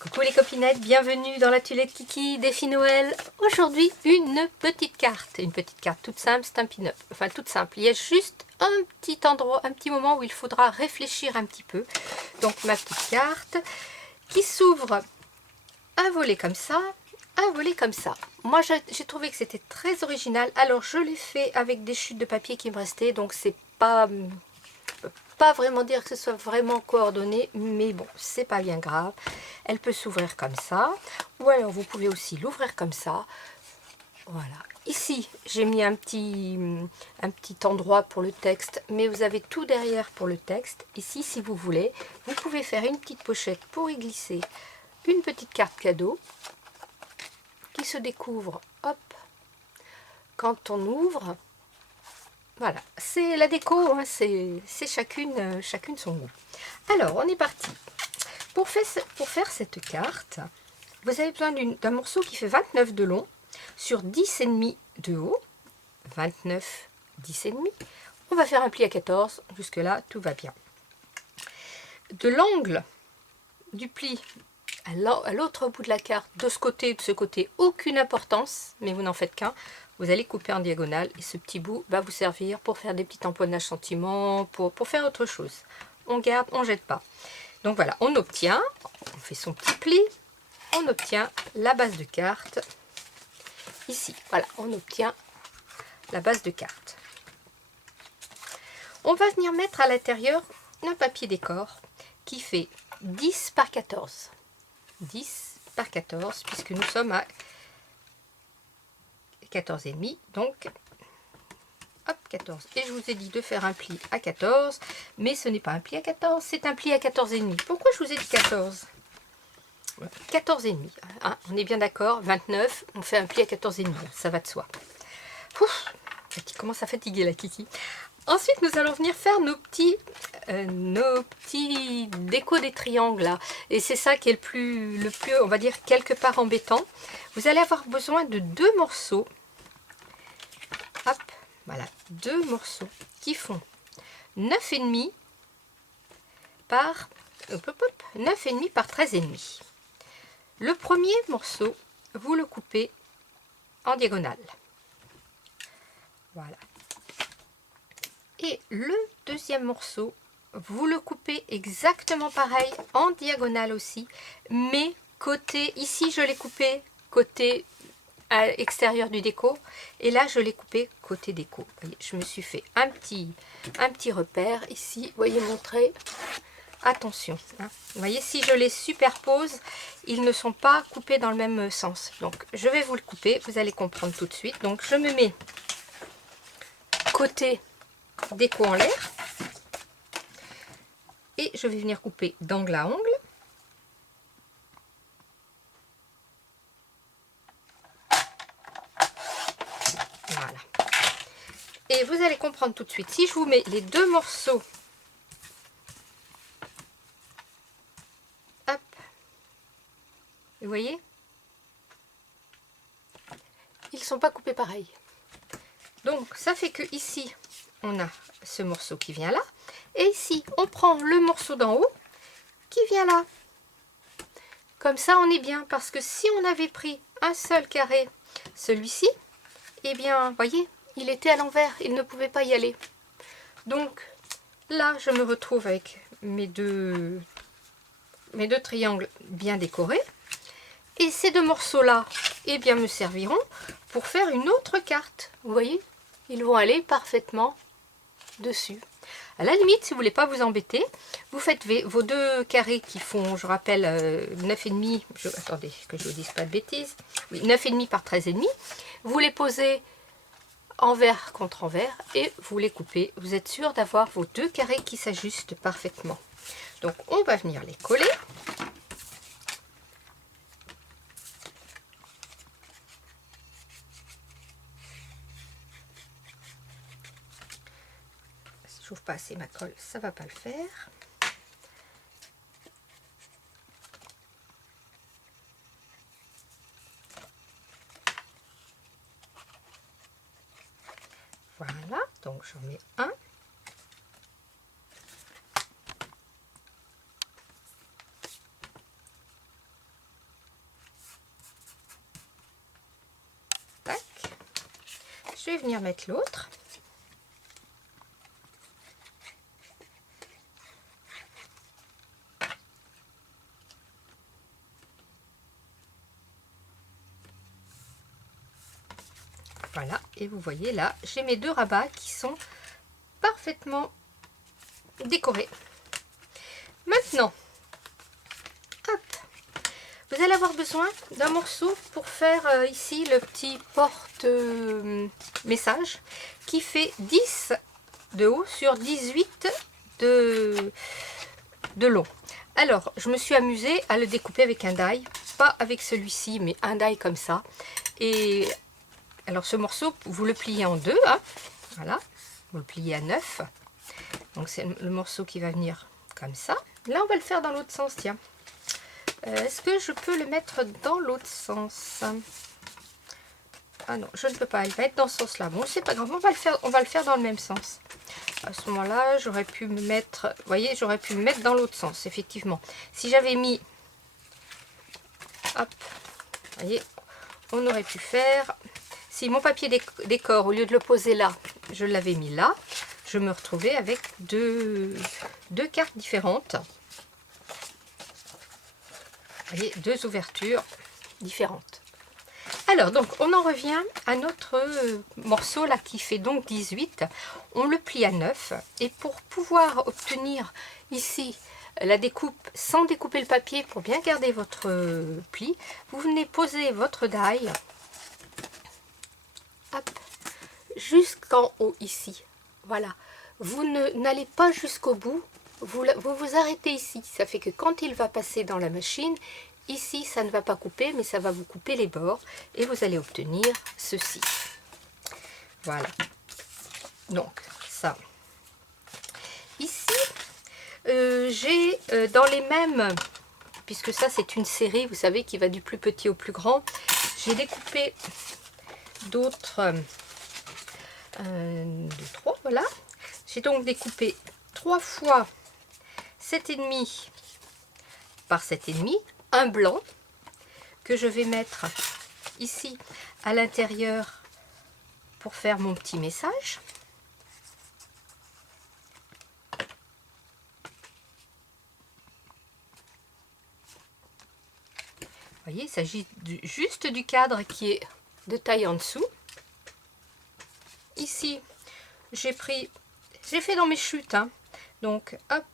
Coucou les copinettes, bienvenue dans l'atelier de Kiki, défi Noël. Aujourd'hui, une petite carte toute simple, c'est un pin-up, enfin toute simple. Il y a juste un petit endroit, un petit moment où il faudra réfléchir un petit peu. Donc ma petite carte qui s'ouvre un volet comme ça, un volet comme ça. Moi j'ai trouvé que c'était très original, alors je l'ai fait avec des chutes de papier qui me restaient, donc c'est pas vraiment dire que ce soit vraiment coordonné, mais bon, c'est pas bien grave. Elle peut s'ouvrir comme ça, ou alors vous pouvez aussi l'ouvrir comme ça. Voilà. Ici, j'ai mis un petit endroit pour le texte, mais vous avez tout derrière pour le texte. Ici, si vous voulez, vous pouvez faire une petite pochette pour y glisser une petite carte cadeau qui se découvre, hop, quand on ouvre. Voilà, c'est la déco, hein, c'est chacune son goût. Alors, on est parti. Pour faire cette carte, vous avez besoin d'un morceau qui fait 29 de long sur 10,5 de haut. 29, 10,5. On va faire un pli à 14. Jusque-là, tout va bien. De l'angle du pli à l'autre bout de la carte, de ce côté, aucune importance, mais vous n'en faites qu'un. Vous allez couper en diagonale et ce petit bout va vous servir pour faire des petits tamponnages sentiments, pour faire autre chose. On garde, on ne jette pas. Donc voilà, on obtient, on fait son petit pli, on obtient la base de carte. Ici, voilà, on obtient la base de carte. On va venir mettre à l'intérieur un papier décor qui fait 10 par 14. 10 par 14, puisque nous sommes à 14,5, donc hop, 14. Et je vous ai dit de faire un pli à 14, mais ce n'est pas un pli à 14, c'est un pli à 14,5. Pourquoi je vous ai dit 14 ? 14,5, hein, on est bien d'accord, 29, on fait un pli à 14,5, ça va de soi. Ouf, qui commence à fatiguer la Kiki. Ensuite, nous allons venir faire nos petits décos des triangles là. Et c'est ça qui est le plus, on va dire, quelque part embêtant. Vous allez avoir besoin de deux morceaux. Hop, voilà, deux morceaux qui font 9,5 par 9,5 par 13,5. Le premier morceau, vous le coupez en diagonale. Voilà. Et le deuxième morceau, vous le coupez exactement pareil, en diagonale aussi, mais côté, ici je l'ai coupé côté à extérieur du déco, et là je l'ai coupé côté déco. Vous voyez, je me suis fait un petit repère ici, vous voyez mon trait. Attention, hein. Vous voyez, si je les superpose, ils ne sont pas coupés dans le même sens. Donc je vais vous le couper, vous allez comprendre tout de suite. Donc je me mets côté déco en l'air et je vais venir couper d'angle à angle. Voilà. Et vous allez comprendre tout de suite. Si je vous mets les deux morceaux, hop, vous voyez, ils ne sont pas coupés pareil. Donc ça fait que ici on a ce morceau qui vient là, et ici on prend le morceau d'en haut qui vient là. Comme ça on est bien, parce que si on avait pris un seul carré, celui-ci, eh bien voyez, il était à l'envers, il ne pouvait pas y aller. Donc là je me retrouve avec mes deux triangles bien décorés, et ces deux morceaux là, eh bien me serviront pour faire une autre carte. Vous voyez, ils vont aller parfaitement dessus. À la limite, si vous voulez pas vous embêter, vous faites vos deux carrés qui font, je rappelle, 9,5, attendez que je ne vous dise pas de bêtises, oui, 9,5 par 13,5, vous les posez envers contre envers et vous les coupez. Vous êtes sûr d'avoir vos deux carrés qui s'ajustent parfaitement. Donc on va venir les coller. Je n'ouvre pas assez ma colle, ça va pas le faire. Voilà, donc j'en mets un. je vais venir mettre l'autre. Voilà, et vous voyez là, j'ai mes 2 rabats qui sont parfaitement décorés. Maintenant, hop, vous allez avoir besoin d'un morceau pour faire ici le petit porte-message qui fait 10 de haut sur 18 de long. Alors, je me suis amusée à le découper avec un die, pas avec celui-ci, mais un die comme ça. Et alors, ce morceau, vous le pliez en 2, hein, voilà, vous le pliez à 9. Donc, c'est le morceau qui va venir comme ça. Là, on va le faire dans l'autre sens, tiens. Est-ce que je peux le mettre dans l'autre sens? Ah non, je ne peux pas, il va être dans ce sens-là. Bon, c'est pas grave, on va le faire dans le même sens. À ce moment-là, j'aurais pu me mettre, vous voyez, j'aurais pu me mettre dans l'autre sens, effectivement. Si j'avais mis, hop, vous voyez, on aurait pu faire, si mon papier décor, au lieu de le poser là, je l'avais mis là, je me retrouvais avec deux cartes différentes. Vous voyez, 2 ouvertures différentes. Alors, donc, on en revient à notre morceau là qui fait donc 18. On le plie à 9. Et pour pouvoir obtenir ici la découpe sans découper le papier, pour bien garder votre pli, vous venez poser votre die jusqu'en haut ici. Voilà. Vous n'allez pas jusqu'au bout. Vous vous arrêtez ici. Ça fait que quand il va passer dans la machine, ici, ça ne va pas couper, mais ça va vous couper les bords. Et vous allez obtenir ceci. Voilà. Donc, ça. Ici, j'ai dans les mêmes, puisque ça, c'est une série, vous savez, qui va du plus petit au plus grand, j'ai découpé d'autres, 2, 3, voilà. J'ai donc découpé 3 fois 7,5 par 7,5, un blanc que je vais mettre ici à l'intérieur pour faire mon petit message. Vous voyez, il s'agit juste du cadre qui est de taille en dessous. Ici, j'ai fait dans mes chutes, hein. Donc hop,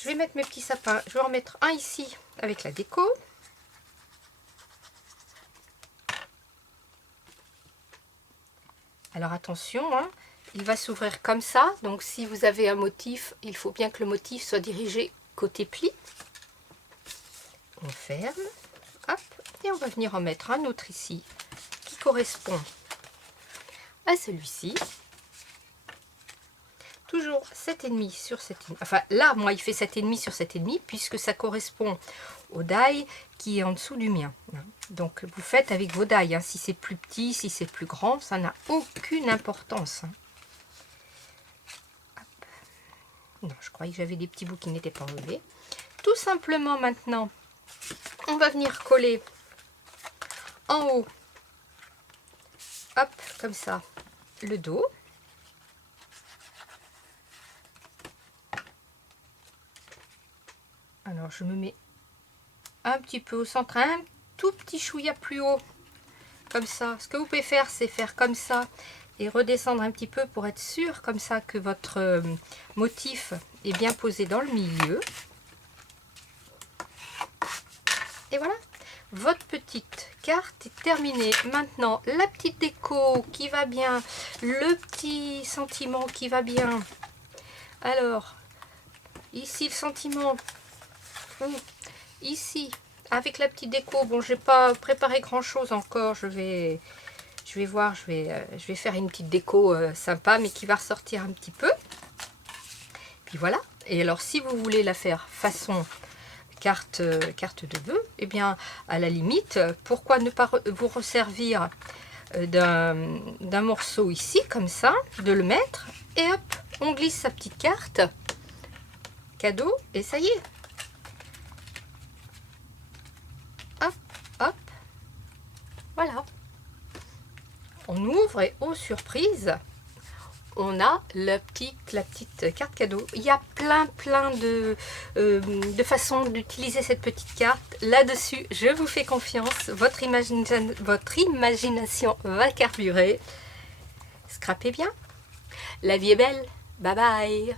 je vais mettre mes petits sapins. Je vais en mettre un ici avec la déco. Alors attention, hein, il va s'ouvrir comme ça. Donc si vous avez un motif, il faut bien que le motif soit dirigé côté pli. On ferme, hop, et on va venir en mettre un autre ici qui correspond à celui-ci. Toujours 7,5 sur 7,5. Enfin là, moi, il fait 7,5 sur 7,5 puisque ça correspond au die qui est en dessous du mien. Donc vous faites avec vos die. Hein. Si c'est plus petit, si c'est plus grand, ça n'a aucune importance. Hein. Non, je croyais que j'avais des petits bouts qui n'étaient pas enlevés. Tout simplement maintenant, on va venir coller en haut, hop, comme ça, le dos. Alors je me mets un petit peu au centre, un tout petit chouïa plus haut, comme ça. Ce que vous pouvez faire, c'est faire comme ça et redescendre un petit peu pour être sûr comme ça que votre motif est bien posé dans le milieu. Et voilà, votre petite carte est terminée. Maintenant, la petite déco qui va bien, le petit sentiment qui va bien. Alors, ici le sentiment, ici, avec la petite déco, bon, j'ai pas préparé grand chose encore, je vais voir, je vais faire une petite déco sympa, mais qui va ressortir un petit peu. Puis voilà, et alors si vous voulez la faire façon carte de vœux, et bien à la limite, pourquoi ne pas vous resservir d'un morceau ici, comme ça, de le mettre, et hop, on glisse sa petite carte, cadeau, et ça y est. Hop, hop, voilà. On ouvre et aux surprises, on a la petite carte cadeau. Il y a plein de façons d'utiliser cette petite carte. Là-dessus, je vous fais confiance. Votre imagination va carburer. Scrapez bien. La vie est belle. Bye bye.